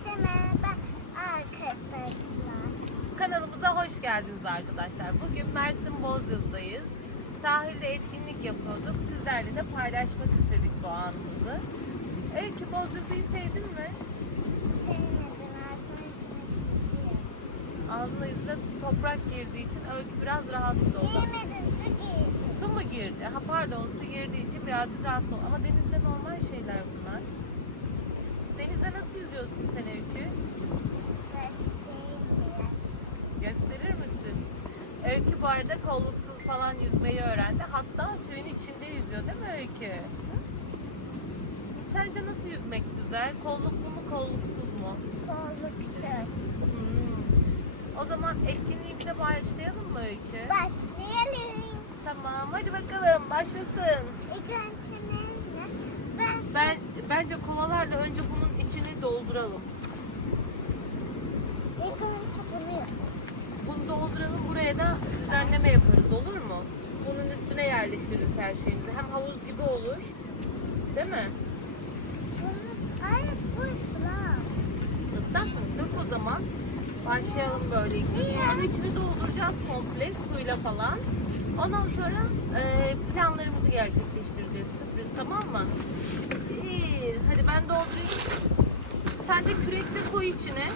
Herkese merhaba arkadaşlar. Kanalımıza hoş geldiniz arkadaşlar. Bugün Mersin Bozyaz'dayız. Sahilde etkinlik yapıyorduk. Sizlerle de paylaşmak istedik bu anımızı. Öykü Bozyaz'ı sevdin mi? Sevmedim. Ağzına yüzüne toprak girdiği için Öykü biraz rahatsız oldu. Giyemedim su giydim. Su mu girdi? Ha pardon su girdiği için birazcık rahatsız oldu. Ama denizde normal şeyler bunlar. Yüzüyorsun sen Öykü? Gösterir misin? Öykü bu arada kolluksuz falan yüzmeyi öğrendi. Hatta suyun içinde yüzüyor değil mi Öykü? Sence nasıl yüzmek güzel? Kolluklu mu kolluksuz mu? Söz. Hmm. O zaman etkinliğimize başlayalım mı Öykü? Başlayalım. Tamam hadi bakalım başlasın. İlk önce ne? Ben, Ben bence kovalarla önce bunun içini dolduralım. Bunu dolduralım buraya da düzenleme yaparız olur mu? Bunun üstüne yerleştiririz her şeyimizi. Hem havuz gibi olur. Değil mi? Hayır bu ıslah. Islak mı? Dök o zaman. Başlayalım böyle. Bunun içini dolduracağız komple suyla falan. Ondan sonra e, planlarımızı gerçekleştireceğiz. Sürpriz tamam mı? Bir. Hadi ben doldurayım. Sen de kürekle koy içine.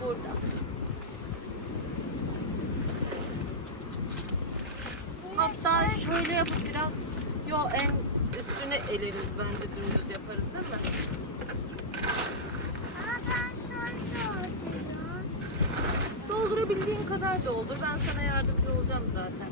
Burada. Hatta şöyle yapıp biraz yo en üstüne eleriz bence dümdüz yaparız değil mi? Ama ben şöyle oturuyorum. Doldurabildiğin kadar doldur. Ben sana yardımcı olacağım zaten.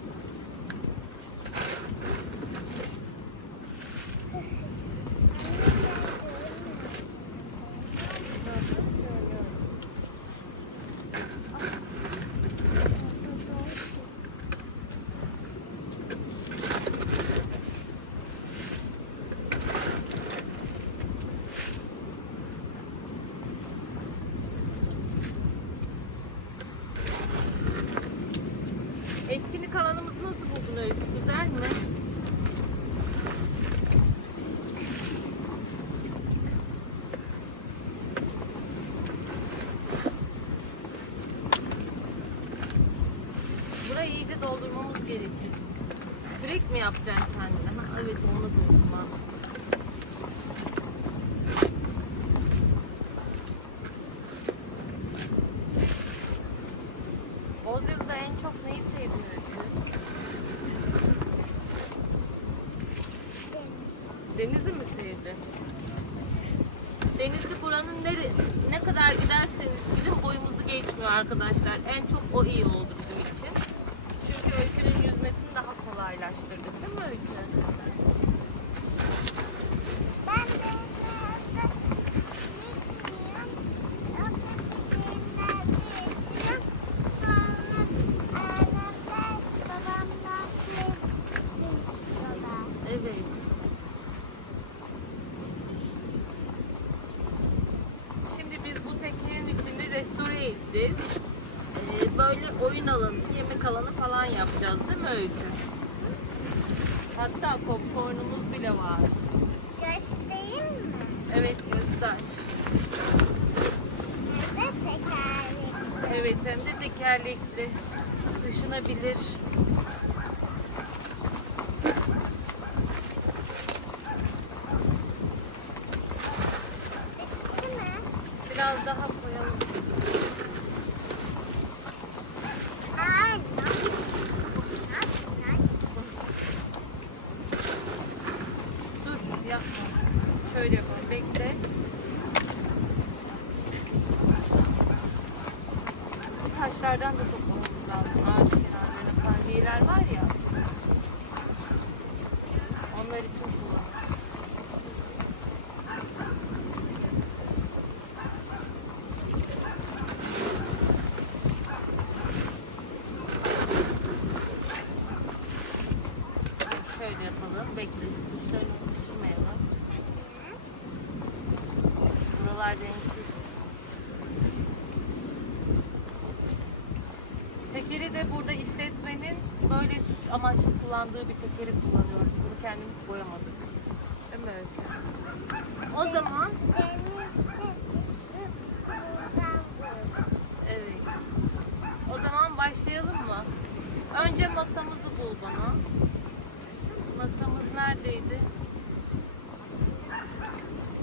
Etkinlik alanımızı nasıl buldun Öykü? Güzel mi? Burayı iyice doldurmamız gerekiyor. Kürek mi yapacaksın kendine? Ha, evet onu doldurma. Bozyaz'da en çok neyi Öykü? Denizi mi sevdin? Denizi buranın nere, ne kadar giderseniz gidin boyumuzu geçmiyor arkadaşlar. En çok o iyi oldu bizim için. Yüzmesini daha kolaylaştırdık değil mi Öykü? Ben. Şimdi biz bu teknenin içinde restore edeceğiz. Böyle oyun alanı, yemek alanı falan yapacağız değil mi Öykü? Hatta popcornumuz bile var. Göstereyim mi? Evet göster. Nerede tekerlek? Evet hem de tekerlekli. Taşınabilir. Biraz daha koyalım. renkli. Tekeri de burada işletmenin böyle süs amaçlı kullandığı bir tekeri kullanıyoruz. Bunu kendimiz boyamadık. Değil mi? O zaman Evet. O zaman başlayalım mı? Önce masamızı bul bana. Masamızı önündeydi.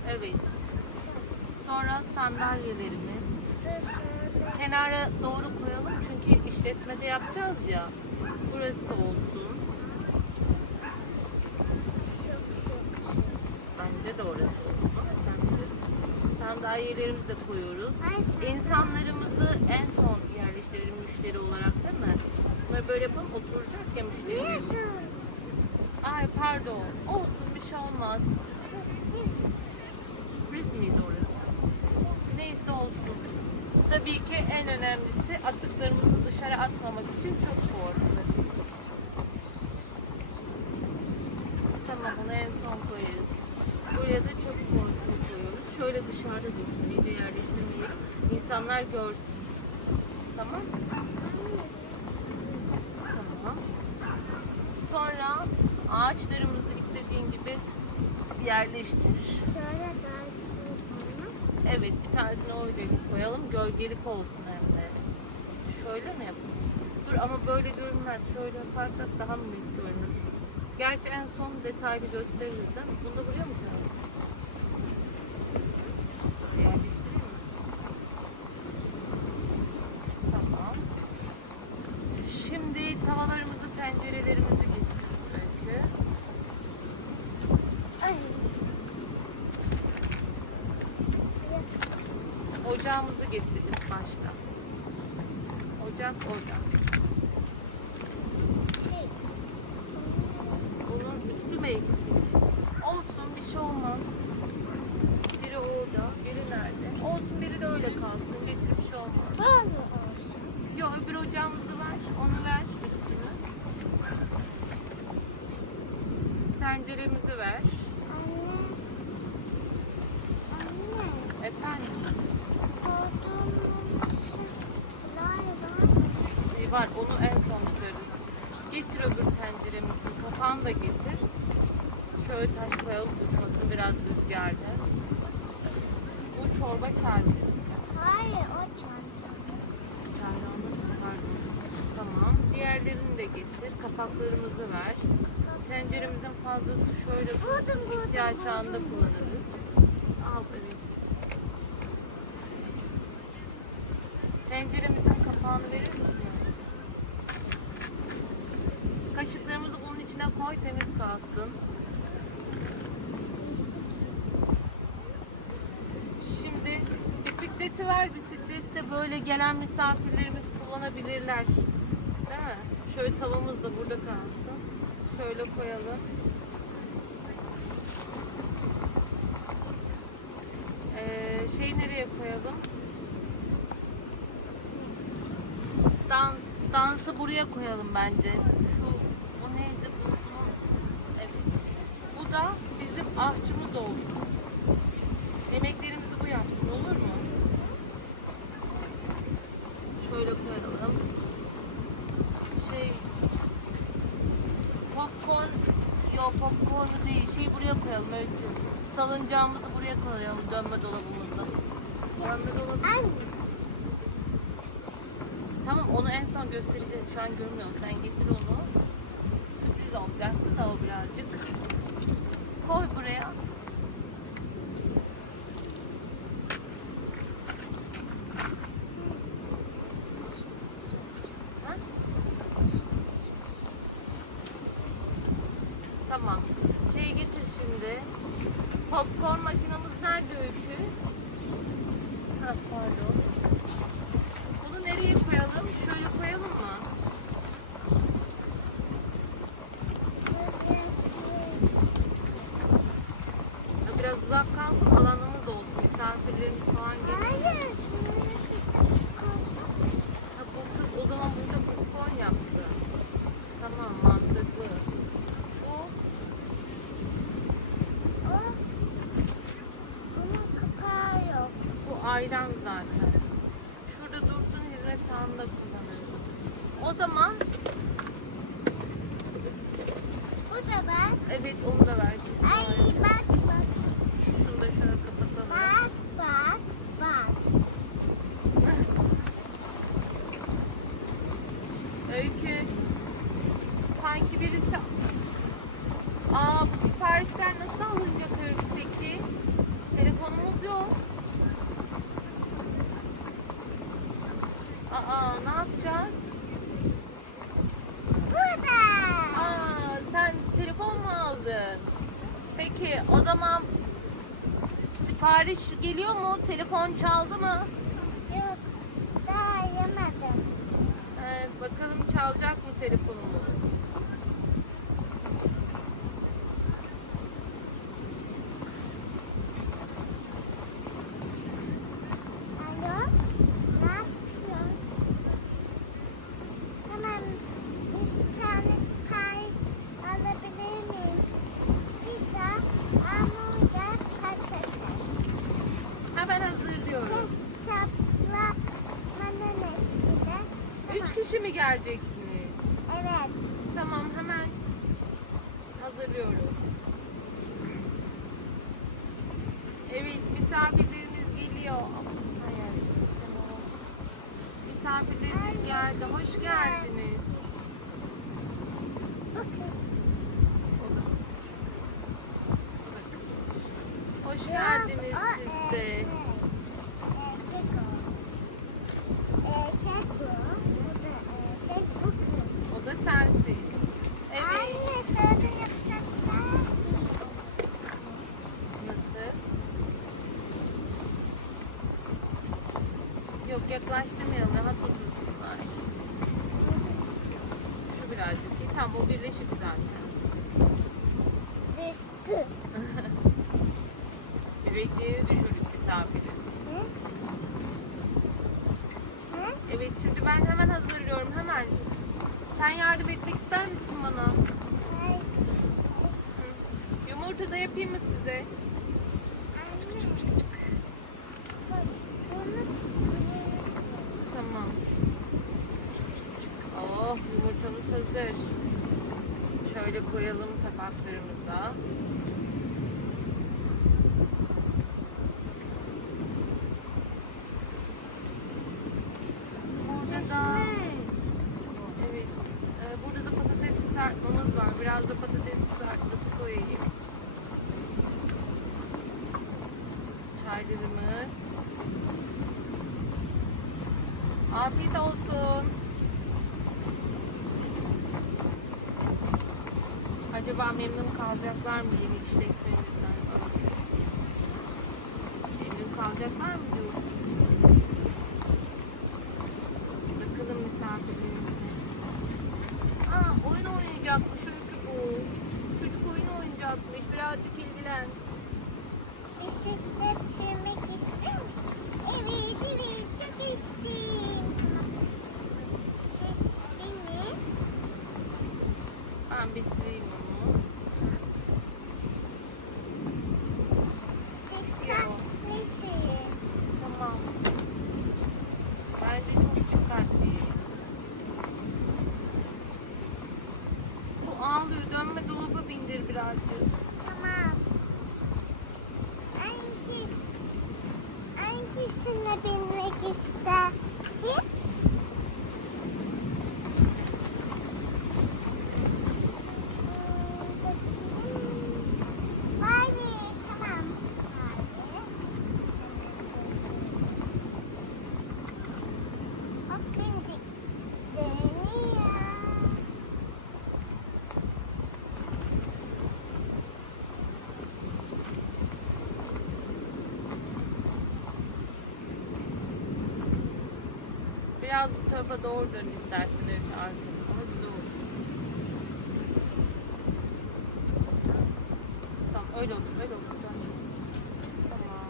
Evet. Sonra sandalyelerimiz. Kenara doğru koyalım çünkü işletmede yapacağız ya. Burası olsun. Bence de orası olsun. Sen bilirsin. Sandalyelerimizi de koyuyoruz. İnsanlarımızı en son yerleştirelim müşteri olarak değil mi? Ve böyle yapalım oturacak ya müşterilerimiz. Ay pardon. Olsun bir şey olmaz. Sürpriz miydi orası? Neyse olsun. Tabii ki en önemlisi atıklarımızı dışarı atmamak için çok kovası. Tamam onu en son koyarız. Buraya da çöp kovasını koyuyoruz. Şöyle dışarıda dursun. iyice yerleştirmeyi. İnsanlar görsün. Tamam. Tamam. Sonra ağaçlarımızı istediğin gibi yerleştir. Şöyle daha güzel. Evet bir tanesini öyle koyalım. Gölgelik olsun hem de. Şöyle mi yapalım? Dur ama böyle görünmez. Şöyle yaparsak daha mı büyük görünür? Gerçi en son detaylı gösteririz değil mi? Bunu da buraya mı koyalım? Tamam. Şimdi tavalarımızı, tencerelerimizi getiririz Öykü. Ay. Getiririz başta. Ocak ocak. Şey. Bunun üstü mü eksik? Olsun bir şey olmaz. Biri orada, biri nerede? Olsun biri de öyle kalsın. Getir bir şey olmaz. Böyle olsun. Yok öbür ocağımızı ver. Onu ver üstünü. Tenceremizi ver. Anne. Anne. Efendim. Şeyler var. Onu en son koyarız. Getir öbür tenceremizin kapağını da getir. Şöyle taş koyalım uçmasın biraz rüzgarda. Bu çorba kasesi. Hayır o çanta. Mı? Pardon. Tamam. Diğerlerini de getir. Kapaklarımızı ver. Tenceremizin fazlası şöyle Buldum, ihtiyaç buldum, anında kullanırız. Al evet. Kapağını verir misin? Kaşıklarımızı bunun içine koy temiz kalsın. Şimdi bisikleti ver. Bisiklette böyle gelen misafirlerimiz kullanabilirler. Değil mi? Şöyle tavamız da burada kalsın. Şöyle koyalım. Ee, şeyi nereye koyalım? Dans, dansı buraya koyalım bence. Şu, o neydi bu? bu- Evet. Bu da bizim ahçımız olsun. Yemeklerimizi bu yapsın olur mu? Şöyle koyalım. Şey popcorn yok popcornu değil. Şeyi buraya koyalım öykü. Salıncağımızı buraya koyalım dönme dolabımızda. Dönme dolabı. Tamam onu en son göstereceğiz. Şu an görmüyoruz. Sen getir onu. Sürpriz olacaktı da o birazcık. Koy buraya. Tamam. Şeyi getir şimdi. Popcorn makinamız nerede öykü? Ha pardon. Nereye koyalım? Şöyle koyalım mı? Ya Biraz uzak kalsın alanımız olsun. Misafirlerimiz falan gelir. Hayır. Ha, bu kız o zaman burada popcorn yaptı. Tamam mantıklı. Bu O. Kapağı yok. bu ayran zaten. Sahanında kullanırız. O zaman Bu da ben. evet onu da ver. kesin. Ay bak bak. Şunu da şöyle kapatalım. Bak bak bak. Öykü. Sanki birisi... Aa bu siparişler nasıl alınacak Öykü peki? Telefonumuz yok. Yapacağız? Burada. Aa, sen telefon mu aldın? Peki o zaman sipariş geliyor mu? Telefon çaldı mı? Yok. Daha yemedim. Ee, bakalım çalacak mı telefonumuz? Alo. Ne yapıyorsun? Hemen üç tane sipariş alabilir miyim? Pizza, hamburger, patates. Hemen hazırlıyorum. Ketçapla mayonez bir de. Üç kişi mi geleceksiniz? Evet. Tamam hemen hazırlıyorum. Evet misafirlerimiz geliyor. Hayır. Misafirlerimiz geldi. Hoş geldiniz. Hoş geldiniz Yok, o siz de. erkek. Erkek o. Erkek bu. Bu da erkek, bu kız. O da sensin. Evet. Anne şöyle yapacağız. Nasıl? Yok yaklaştırmayalım. Rahat otursunlar. Şu birazcık iyi. Tamam o birleşik zaten. Düştü. Bebekliğini düşürdük misafirin. Hı? Hı? Evet şimdi ben hemen hazırlıyorum hemen. Sen yardım etmek ister misin bana? Ay, Hı. Yumurta da yapayım mı size? anne. Bak, bunu- Tamam. Oh yumurtamız hazır. Şöyle koyalım tabaklarımıza. Burada da evet. e, burada da patates kızartmamız var. Biraz da patates kızartması koyayım. Çaylarımız. Afiyet olsun. Acaba memnun kalacaklar mı yeni işletmemizden? Memnun kalacaklar mı diyorsun? Hangisine binmek istersin? Biraz bu tarafa doğru dön istersen evet arkada. Ama güzel öyle olur. Öyle olur. Dön. Tamam.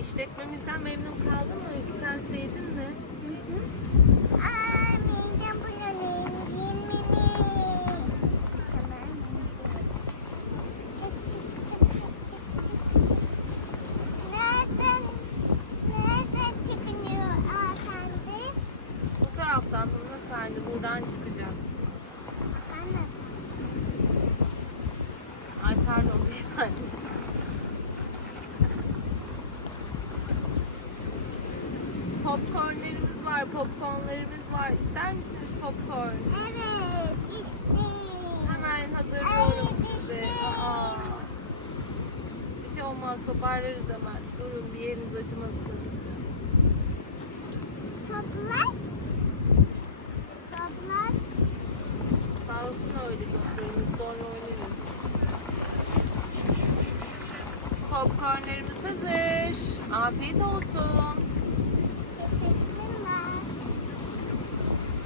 İşletmemizden memnun kaldın mı? Öykü? Sen sevdin mi? Aa, midem bulanıyor. Yemini. Tamam. Çık, çık, çık, çık, çık, çık. Nereden, nereden çıkıyor hanımefendi? Bu taraftan hanımefendi buradan çıkacaksın. Efendim? Ay pardon beyefendi. Popcornlarımız var, popcornlarımız var. İster misiniz popcorn? Evet, işte. Hemen hazırlıyorum Evet, size. işte. Aa, Bir şey olmaz toparlarız hemen. Durun bir yeriniz acımasın. Toplar. Toplar. Kalsın öyle toplarımız sonra oynarız. Popcornlarımız hazır. Afiyet olsun. Teşekkürler.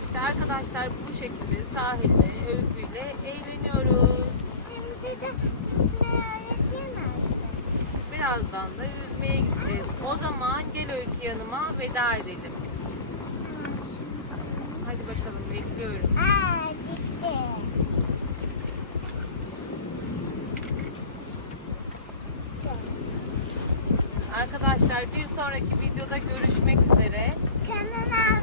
İşte arkadaşlar bu şekilde sahilde öyküyle eğleniyoruz. Şimdi de? Birazdan da yüzmeye gideceğiz. O zaman gel öykü yanıma veda edelim. Hadi bakalım bekliyorum. Aa. Arkadaşlar bir sonraki videoda görüşmek üzere. Kanala